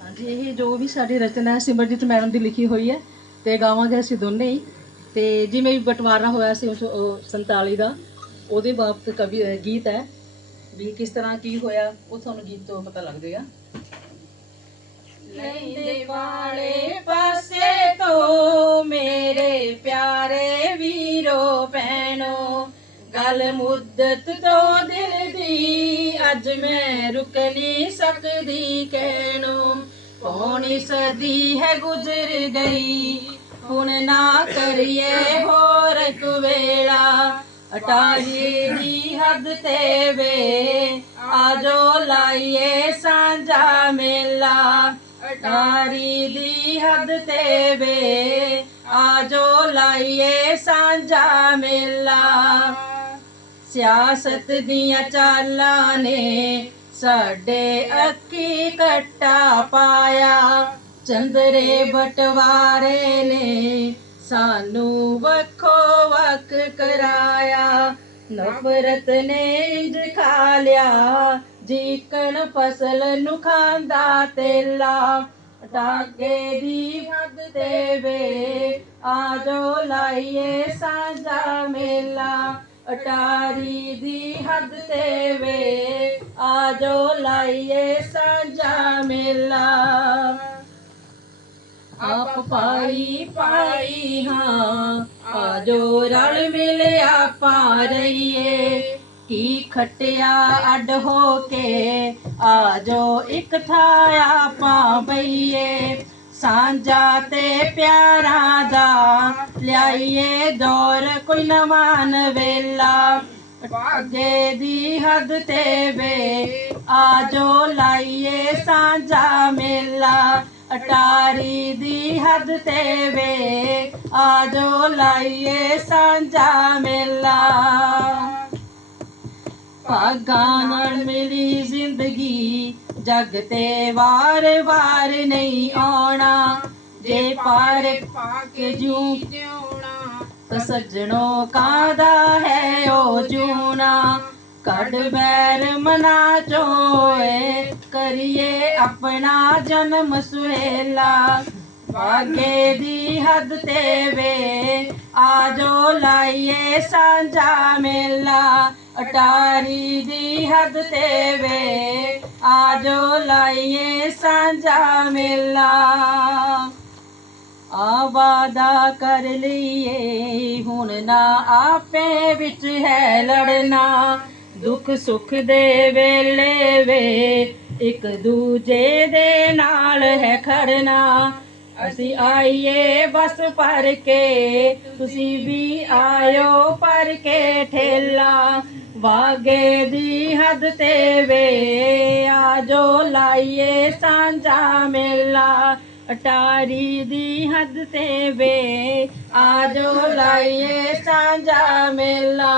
ਹਾਂਜੀ, ਇਹ ਜੋ ਵੀ ਸਾਡੀ ਰਚਨਾ ਹੈ, ਸਿਮਰਜੀਤ ਮੈਡਮ ਦੀ ਲਿਖੀ ਹੋਈ ਹੈ ਤੇ ਗਾਵਾਂਗੇ ਅਸੀਂ ਦੋਨੇ ਹੀ। ਤੇ ਜਿਵੇਂ ਵੀ ਬਟਵਾਰਾ ਹੋਇਆ ਸੀ ਉਸ, ਉਹ 47 ਦਾ, ਉਹਦੇ ਬਾਬਤ ਕਵੀ ਗੀਤ ਹੈ। ਵੀ ਕਿਸ ਤਰ੍ਹਾਂ ਕੀ ਹੋਇਆ, ਉਹ ਤੁਹਾਨੂੰ ਗੀਤ ਤੋਂ ਪਤਾ ਲੱਗ ਜਾਏਗਾ। ਲੈਂਦੇ ਵਾਲੇ ਪਾਸੇ ਤੋਂ ਮੇਰੇ ਪਿਆਰੇ ਵੀਰੋ, ਭੈਣੋ ਗੱਲ ਮੁੱਦਤ ਤੋਂ ਦਿਲ ਦੀ, ਅੱਜ ਮੈਂ ਰੁਕ ਨਹੀਂ ਸਕਦੀ ਕਹਿਣੋ। ਪੌਣੀ ਸਦੀ ਹੈ ਗੁਜ਼ਰ ਗਈ, ਹੁਣ ਨਾ ਕਰੀਏ ਹੋਰ ਕੁਵੇਲਾ ਅਟਾਰੀ ਦੀ ਹੱਦ ਤੇ ਵੇ, ਆਜੋ ਲਾਈਏ ਸਾਂਝਾ ਮੇਲਾ। ਅਟਾਰੀ ਦੀ ਹੱਦ ਤੇ ਵੇ, ਆਜੋ ਲਾਈਏ ਸਾਂਝਾ ਮੇਲਾ। ਸਿਆਸਤ ਦੀਆਂ ਚਾਲਾਂ ਨੇ ਸਾਡੇ ਅੱਖੀ ਕੱਟਾ ਪਾਇਆ। ਚੰਦਰੇ ਬਟਵਾਰੇ ਨੇ ਸਾਨੂੰ ਵੱਖੋ ਵੱਖ ਕਰਾਇਆ। ਨਫ਼ਰਤ ਨੇ ਇੰਜ ਲਿਆ, ਜੀਕਣ ਫਸਲ ਨੂੰ ਖਾਂਦਾ ਤੇਲਾ। ਟਾਕੇ ਦੀ ਹੱਦ ਦੇਵੇ ਆਜੋ ਲਾਈਏ ਸਾਂਝਾ ਮੇਲਾ। ਅਟਾਰੀ ਦੀ ਹੱਦ ਤੇ ਵੇ, ਆਜੋ ਲਾਈਏ ਸਾਂਝਾ ਮੇਲਾ। ਆਪ ਪਾਈ ਪਾਈ ਹਾਂ, ਆਜੋ ਰਲ ਮਿਲਿਆ ਪਾ ਰਹੀਏ। ਕੀ ਖਟਿਆ ਅੱਡ ਹੋ ਕੇ, ਆਜੋ ਇੱਕ ਥਾਂ ਪਾ ਬਈਏ। ਸਾਂਝਾ ਤੇ ਪਿਆਰਾਂ ਦਾ ਲਿਆਈਏ ਦੌਰ, ਕੋਈ ਨਵਾਂ ਨਵੇਲਾ। ਅੱਗੇ ਦੀ ਹੱਦ ਤੇ ਵੇ ਆਜੋ ਲਾਈਏ ਸਾਂਝਾ ਮੇਲਾ। ਅਟਾਰੀ ਦੀ ਹੱਦ ਤੇ ਵੇ ਆਜੋ ਲਾਈਏ ਸਾਂਝਾ ਮੇਲਾ। ਭਾਗਾਂ ਨਾਲ ਮਿਲੀ ਜ਼ਿੰਦਗੀ ਜਗ ਤੇ ਵਾਰ-ਵਾਰ ਨਹੀਂ ਆਉਣਾ ਜੇ ਪਾਰ ਪਾ ਕੇ ਜੂ ਤਾਂ ਸੱਜਣੋ ਕਾਦਾ ਹੈ ਉਹ ਜੂਣਾ ਕੱਢ ਬੈਰ ਮਨਾ ਚੋਏ ਕਰੀਏ ਆਪਣਾ ਜਨਮ ਸੁਹੇਲਾ ਵਾਗੇ ਦੀ ਹੱਦ ਤੇ ਵੇ ਆਜੋ ਲਾਈਏ ਸਾਂਝਾ ਮੇਲਾ ਅਟਾਰੀ ਦੀ ਹੱਦ ਤੇ ਵੇ ਆਜੋ ਲਾਈਏ ਸਾਂਝਾ ਮੇਲਾ। ਆਵਾਦਾ ਕਰ ਲਈਏ, ਹੁਣ ਨਾ ਆਪੇ ਵਿੱਚ ਹੈ ਲੜਨਾ। ਦੁੱਖ ਸੁੱਖ ਦੇ ਵੇਲੇ ਵੇ, ਇੱਕ ਦੂਜੇ ਦੇ ਨਾਲ ਹੈ ਖੜਨਾ। ਅਸੀਂ ਆਈਏ ਬਸ ਭਰ ਕੇ, ਤੁਸੀਂ ਵੀ ਆਇਓ ਭਰ ਕੇ ਠੇਲਾ। ਵਾਗੇ ਦੀ ਹੱਦ ਤੇ ਵੇ, ਆਜੋ ਲਾਈਏ ਸਾਂਝਾ ਮੇਲਾ। ਅਟਾਰੀ ਦੀ ਹੱਦ ਤੇ ਵੇ, ਆਜੋ ਲਾਈਏ ਸਾਂਝਾ ਮੇਲਾ।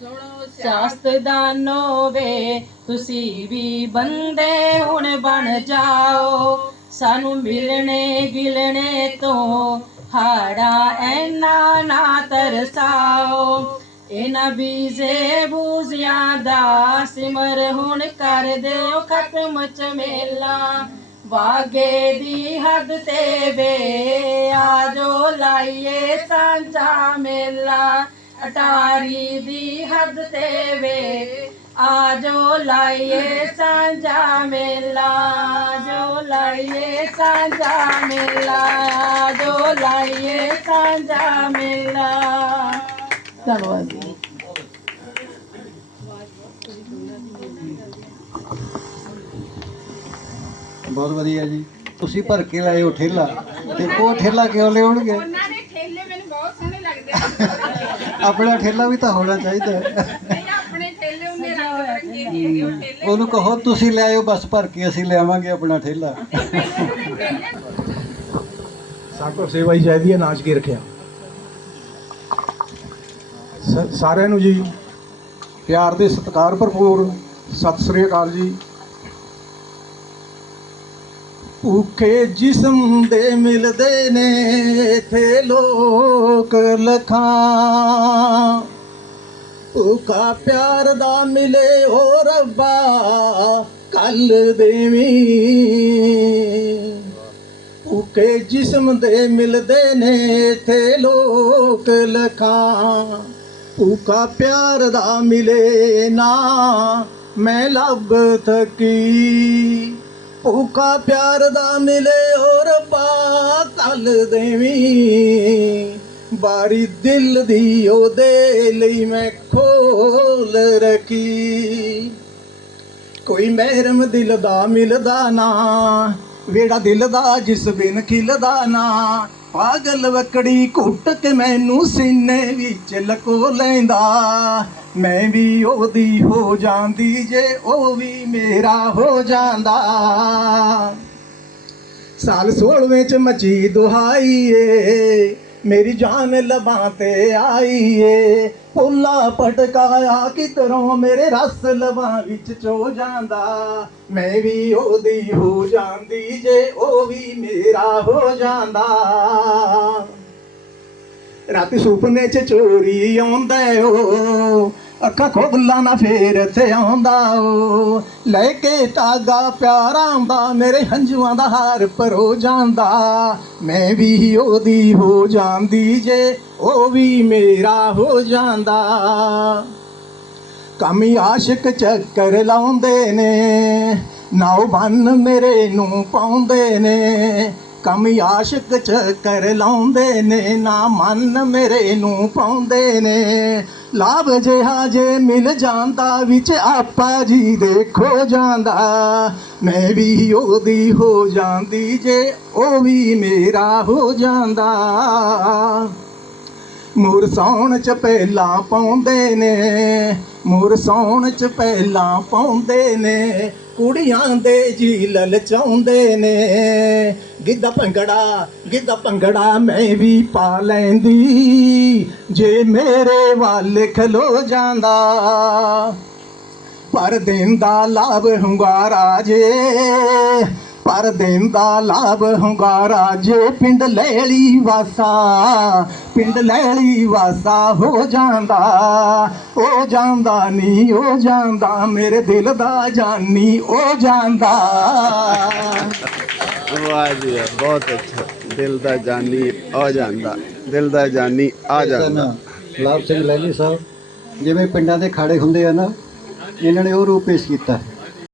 ਸੁਣੋ ਸਿਆਸਤਦਾਨੋ ਵੇ, ਤੁਸੀਂ ਵੀ ਬੰਦੇ ਹੁਣ ਬਣ ਜਾਓ। ਸਾਨੂੰ ਮਿਲਣੇ ਗਿਲਣੇ ਤੋਂ ਹਾੜਾ ਐਨਾ ਨਾ ਤਰਸਾਓ। ਇਹਨਾਂ ਬੀਜ਼ੇ ਬੂਜ਼ਿਆਂ ਦਾ ਸਿਮਰ ਹੁਣ ਕਰ ਦਿਓ ਖਤਮ ਚਮੇਲਾ। ਵਾਗੇ ਦੀ ਹੱਦ ਤੇ ਵੇ, ਆਜੋ ਲਾਈਏ ਸਾਂਝਾ ਮੇਲਾ। ਅਟਾਰੀ ਦੀ ਹੱਦ ਤੇ ਵੇ, ਆਜੋ ਲਾਈਏ ਸਾਂਝਾ ਮੇਲਾ। ਜੋ ਲਾਈਏ ਸਾਂਝਾ ਮੇਲਾ ਜੋ ਲਾਈਏ ਸਾਂਝਾ ਮੇਲਾ। ਧੰਨਵਾਦ। ਜੀ ਬਹੁਤ ਵਧੀਆ ਜੀ। ਤੁਸੀਂ ਭਰ ਕੇ ਲਾਏ ਉਹ ਠੇਲਾ। ਤੇ ਉਹ ਠੇਲਾ ਕਿਉਂ ਲਿਆਉਣਗੇ? ਉਹਨਾਂ ਦੇ ਠੇਲੇ ਮੈਨੂੰ ਬਹੁਤ ਸੋਹਣੇ ਲੱਗਦੇ ਆ। ਆਪਣਾ ਠੇਲਾ ਵੀ ਤਾਂ ਹੋਣਾ ਚਾਹੀਦਾ। ਹੈ। ਨਹੀਂ ਆਪਣੇ ਠੇਲੇ ਉਹਨੇ ਰੰਗ ਬਰੰਗੇ ਨਹੀਂ ਹੈਗੇ ਉਹ ਠੇਲੇ ਉਹਨੂੰ ਕਹੋ ਤੁਸੀਂ ਲੈ ਆਇਓ ਬਸ ਭਰ ਕੇ ਅਸੀਂ ਲਿਆਵਾਂਗੇ ਆਪਣਾ ਠੇਲਾ। ਸਾਕੋ ਸੇਵਾ ਹੀ ਚਾਹੀਦੀ ਹੈ ਨਾਚ ਕੇ ਰੱਖਿਆ। ਸਾਰਿਆਂ ਨੂੰ ਜੀ ਪਿਆਰ ਦੇ ਸਤਿਕਾਰ ਭਰਪੂਰ ਸਤਿ ਸ੍ਰੀ ਅਕਾਲ ਜੀ। ਭੁੱਖੇ ਜਿਸਮ ਦੇ ਮਿਲਦੇ ਨੇ ਇਥੇ ਲੋਕ ਲਖਾਂ। ਭੁੱਖਾ ਪਿਆਰ ਦਾ ਮਿਲੇ ਓ ਰੱਬਾ, ਕੱਲ ਦੇਵੀਂ। ਭੁੱਖੇ ਜਿਸਮ ਦੇ ਮਿਲਦੇ ਨੇ ਤੇ ਲੋਕ ਲਖਾਂ। ਭੁੱਖਾ ਪਿਆਰ ਦਾ ਮਿਲੇ ਨਾ, ਮੈਂ ਲੱਭ ਥਕੀ। ਭੁੱਖਾ ਪਿਆਰ ਦਾ ਮਿਲੇ ਓ ਰੱਬਾ ਤਲ ਦੇਵੀਂ। ਬਾਰੀ ਦਿਲ ਦੀ ਉਹਦੇ ਲਈ ਮੈਂ ਖੋਲ ਰੱਖੀ। ਕੋਈ ਮਹਿਰਮ ਦਿਲ ਦਾ ਮਿਲਦਾ ਨਾ ਵੇੜਾ ਦਿਲ ਦਾ ਜਿਸ ਬਿਨ ਖਿਲਦਾ ਨਾ ਪਾਗਲ ਵਕੜੀ ਘੁੱਟ ਕੇ ਮੈਨੂੰ ਸੀਨੇ ਵਿੱਚ ਲਕੋ ਲੈਂਦਾ। ਮੈਂ ਵੀ ਉਹਦੀ ਹੋ ਜਾਂਦੀ ਜੇ ਉਹ ਵੀ ਮੇਰਾ ਹੋ ਜਾਂਦਾ। ਸਾਲ 16ਵੇਂ ਚ ਮਚੀ ਦੁਹਾਈ ਏ। ਮੇਰੀ ਜਾਨ ਲਬਾਂ ਤੇ ਆਈ ਏ ਪੁੱਲਾ ਪਟਕਾਇਆ ਕਿਤਰੋਂ ਮੇਰੇ ਰਸ ਲਬਾਂ ਵਿੱਚ ਚੋ ਜਾਂਦਾ। ਮੈਂ ਵੀ ਉਹਦੀ ਹੋ ਜਾਂਦੀ, ਜੇ ਉਹ ਵੀ ਮੇਰਾ ਹੋ ਜਾਂਦਾ। ਰਾਤੀ ਸੁਪਨੇ ਚ ਚੋਰੀ ਆਉਂਦਾ ਓ। ਅੱਖਾਂ ਖੋਬਲਾ ਨਾ ਫੇਰ ਤੇ ਆਉਂਦਾ ਓ ਲੈ ਕੇ ਤਾਗਾ ਪਿਆਰ ਆਉਂਦਾ, ਮੇਰੇ ਹੰਝੂਆਂ ਦਾ ਹਾਰ ਪਰੋ ਜਾਂਦਾ। ਮੈਂ ਵੀ ਉਹਦੀ ਹੋ ਜਾਂਦੀ ਜੇ, ਉਹ ਵੀ ਮੇਰਾ ਹੋ ਜਾਂਦਾ। ਕਮੀ ਆਸ਼ਿਕ ਚੱਕਰ ਲਾਉਂਦੇ ਨੇ, ਨਾਉ ਬੰਨ ਮੇਰੇ ਨੂੰ ਪਾਉਂਦੇ ਨੇ। ਕਮੀ ਆਸ਼ਿਕ ਕਰ ਲਾਉਂਦੇ ਨੇ, ਨਾ ਮਨ ਮੇਰੇ ਨੂੰ ਪਾਉਂਦੇ ਨੇ। ਲਾਭ ਜਿਹਾ ਜੇ ਮਿਲ ਜਾਂਦਾ, ਵਿੱਚ ਆਪਾ ਜੀ ਦੇਖੋ ਜਾਂਦਾ। ਮੈਂ ਵੀ ਉਹਦੀ ਹੋ ਜਾਂਦੀ, ਜੇ ਉਹ ਵੀ ਮੇਰਾ ਹੋ ਜਾਂਦਾ। ਮੂਰ ਸੌਣ ਚ ਪਹਿਲਾਂ ਪਾਉਂਦੇ ਨੇ, ਮੂਰ ਸੌਣ ਚ ਪਹਿਲਾਂ ਪਾਉਂਦੇ ਨੇ। ਕੁੜੀਆਂ ਦੇ ਜੀ ਲਲਚਾਉਂਦੇ ਨੇ। ਗਿੱਧਾ ਭੰਗੜਾ ਗਿੱਧਾ ਭੰਗੜਾ ਮੈਂ ਵੀ ਪਾ ਲੈਂਦੀ। ਜੇ ਮੇਰੇ ਵੱਲ ਖਲੋ ਜਾਂਦਾ, ਪਰ ਦਿਨ ਦਾ ਲਾਭ ਹੁੰਗਾਰਾ ਜੇ। ਪਰ ਦਿਨ ਦਾ ਲਾਭ ਹੁੰਗਾਰਾ ਜੇ ਪਿੰਡ ਲੈਲੀ ਵਾਸਾ ਪਿੰਡ ਲੈਲੀ ਵਾਸਾ ਹੋ ਜਾਂਦਾ ਉਹ ਜਾਂਦਾ ਨਹੀਂ ਉਹ ਜਾਂਦਾ ਮੇਰੇ ਦਿਲ ਦਾ ਜਾਨੀ ਉਹ ਜਾਂਦਾ। ਵਾਹ ਜੀ ਬਹੁਤ ਅੱਛਾ। ਦਿਲ ਦਾ ਜਾਨੀ ਆ ਜਾਂਦਾ। ਦਿਲ ਦਾ ਜਾਨੀ ਆ ਜਾਂਦਾ। ਲਾਭ ਸਿੰਘ ਲੈਲੀ ਸਾਹਿਬ ਜਿਵੇਂ ਪਿੰਡਾਂ ਦੇ ਖਾੜੇ ਹੁੰਦੇ ਆ ਨਾ ਇਹਨਾਂ ਨੇ ਉਹ ਰੂਪ ਪੇਸ਼ ਕੀਤਾ।